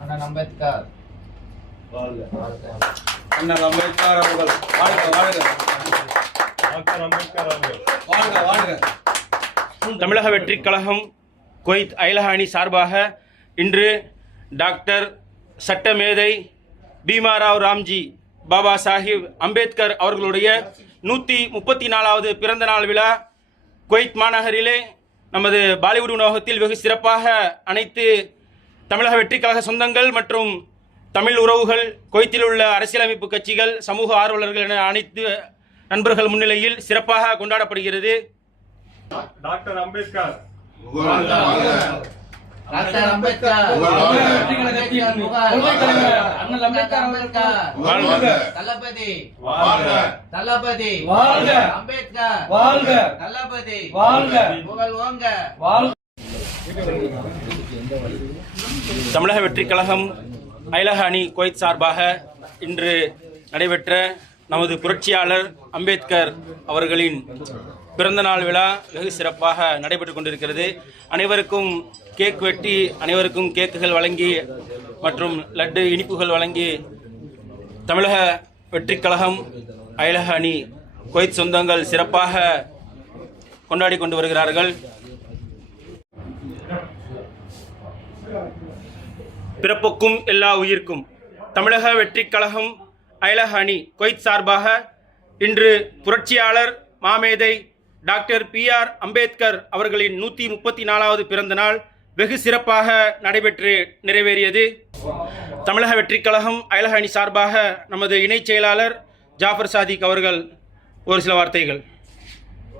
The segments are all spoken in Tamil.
அண்ணன் அம்பேத்கர். அண்ணல் அம்பேத்கர் அவர்கள். வாழ்க வாழ்க. டாக்டர் அம்பேத்கர் அவர்கள். வாழ்க வாழ்க. தமிழக வெற்றிக் கழகம் குவைத் அயலஹானி சார்பாக இன்று டாக்டர் சட்டமேதை பீமாராவ் ராம்ஜி பாபா சாஹிப் அம்பேத்கர் அவர்களுடைய நூற்றி முப்பத்தி நாலாவது பிறந்த நாள் விழா குவைத் மாநகரிலே நமது பாலிவுட் உணவகத்தில் வெகு சிறப்பாக அனைத்து தமிழக வெற்றிக் கழக சொந்தங்கள் மற்றும் தமிழ் உறவுகள் குவைத்தில் உள்ள அரசியலமைப்பு கட்சிகள் சமூக ஆர்வலர்கள் என அனைத்து நண்பர்கள் முன்னிலையில் சிறப்பாக கொண்டாடப்படுகிறது. டாக்டர் அம்பேத்கர். டாக்டர் அம்பேத்கர். வெற்றி கழகத்தின் கொள்கைத் தலைவர். அண்ணல் அம்பேத்கர் அவர்கள் வாழ்க. தளபதி. வாழ்க. தளபதி. வாழ்க. அம்பேத்கர். வாழ்க. தளபதி. வாழ்க. புகழ் ஓங்க. வாழ்க. தமிழக வெற்றிக் கழகம் அயலக அணி குவைத் சார்பாக இன்று நடைபெற்ற நமது புரட்சியாளர் அம்பேத்கர் அவர்களின் பிறந்தநாள் விழா வெகு சிறப்பாக நடைபெற்றுக் கொண்டிருக்கிறது. அனைவருக்கும் கேக் வெட்டி அனைவருக்கும் கேக்குகள் வழங்கி மற்றும் லட்டு இனிப்புகள் வழங்கி தமிழக வெற்றிக் கழகம் அயலக அணி குவைத் சொந்தங்கள் சிறப்பாக கொண்டாடி கொண்டு வருகிறார்கள். பிறப்புக்கும் எல்லா உயிர்க்கும் தமிழக வெற்றிக் கழகம் அயலக அணி குவைத் சார்பாக இன்று புரட்சியாளர் மாமேதை டாக்டர் பி ஆர் அம்பேத்கர் அவர்களின் நூற்றி முப்பத்தி நாலாவது பிறந்த நாள் வெகு சிறப்பாக நடைபெற்று நிறைவேறியது. தமிழக வெற்றிக் கழகம் அயலக அணி சார்பாக நமது இணைச் செயலாளர் ஜாஃபர் சாதிக் அவர்கள் ஒரு சில வார்த்தைகள்.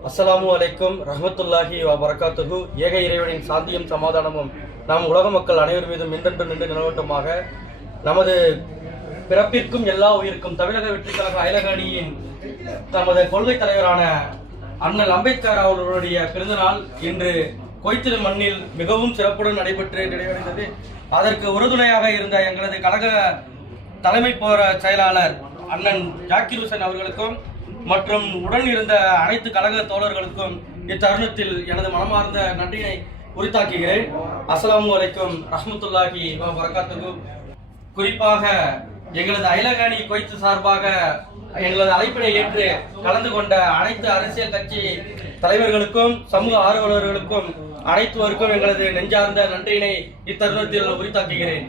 அஸ்ஸலாமு அலைக்கும் ரஹமத்துல்லாஹி வரகாத்துகு ஏக இறைவனின் சாந்தியும் சமாதானமும் நம் உலக மக்கள் அனைவர் மீதும் நின்றென்று நின்று நிலவட்டுமாக நமது பிறப்பிற்கும் எல்லா உயிருக்கும் தமிழக வெற்றிக்கழக அயலக அயலகாணியின் தமது கொள்கை தலைவரான அண்ணல் அம்பேத்கர் அவர்களுடைய பிறந்தநாள் இன்று கொய்த்திரு மண்ணில் மிகவும் சிறப்புடன் நடைபெற்று நிறைவடைந்தது. அதற்கு உறுதுணையாக இருந்த எங்களது கழக தலைமை போற செயலாளர் அண்ணன் ஜாக்கிர் ஹுசன் அவர்களுக்கும் மற்றும் உடன் இருந்த அனைத்து கழக தோழர்களுக்கும் இத்தருணத்தில் எனது மனமார்ந்த நன்றியினை உரித்தாக்குகிறேன். அஸ்லாம் வலைக்கும் ரஹமத்துல்லாஹி வரகாத்துக்கும் குறிப்பாக எங்களது அயலகாணி கொய்த்து சார்பாக எங்களது அழைப்பினை ஏற்று கலந்து கொண்ட அனைத்து அரசியல் கட்சி தலைவர்களுக்கும் சமூக ஆர்வலர்களுக்கும் அனைத்துவருக்கும் எங்களது நெஞ்சார்ந்த நன்றியினை இத்தருணத்தில் உரித்தாக்குகிறேன்.